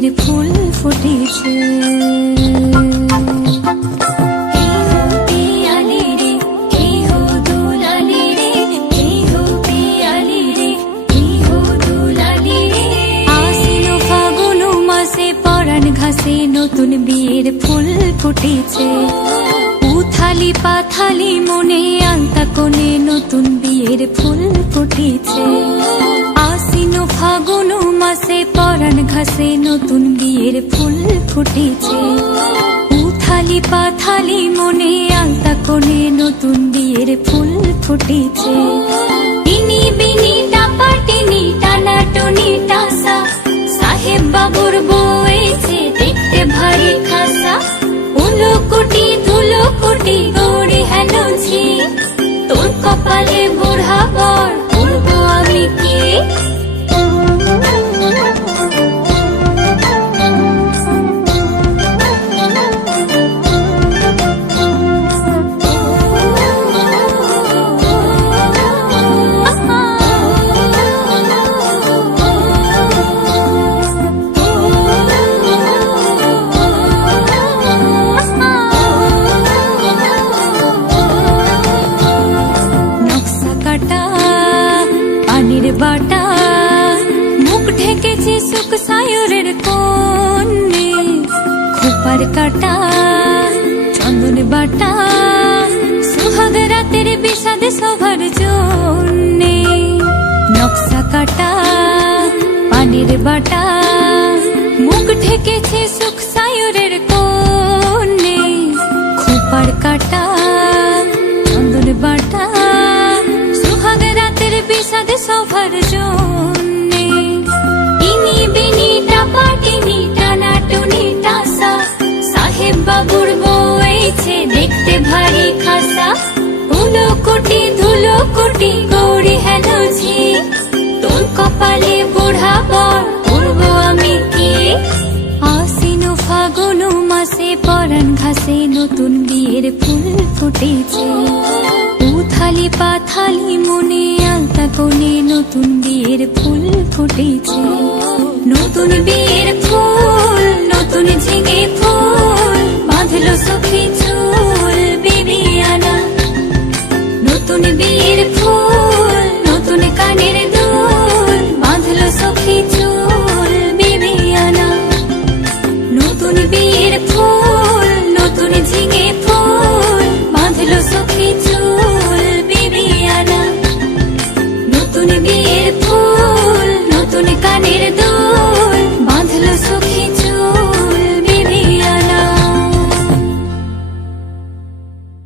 বিয়ের ফুল ফুটেছে। ঘাসে নতুন বিয়ের ফুল ফুটেছে। উথালি পাথালি মনে আলতা কোণে নতুন বিয়ের ফুল ফুটেছে। আশ্বিন ফাগুন মাসে পরাণ ঘাসে নতুন বিয়ের ফুল ফুটেছে। উথালি পাথালি মনে আলতা কোণে নতুন বিয়ের ফুল ফুটেছে। টিনি বিনি টাপা টিনি টানা টনি টাসা সাহেব বাবুর বয়েছে দেখতে ভারী খাসা। উলো কুটি ধুলো কুটি গৌরী হেন ঝি, তোর কপালে বুড়া বর উড়বো আমি কি। বাটা মুখ ঢেকেছে সুখ সায়রের কোণে। খোপার কাটা চন্দন বাটা সুহাগ রাতের বিষাদ সভার জন্যে। নকশা কাটা পানির বাটা মুখ ঢেকেছে সুখ সায়রের কোণে। খোপার কাটা চন্দন বাটা সুহাগ রাতের বিষাদ সভার জন্যে। টিনি বিনি টাপা টিনি টানা টুনি টাসা সাহেব বাবুর বয়েছে দেখতে ভারী খাসা। উলো কুটি ধুলো কুটি গৌরী হেন ঝি, তোর কপালে বুড়া বর উড়বো আমি কি। আশ্বিন ফাগুন মাসে পরাণ ঘাসে নতুন বিয়ের ফুল ফুটেছে। উথালি পাথালি মনে আলতা কোণে নতুন বিয়ের ফুল ফুটেছে। নতুন বিয়ের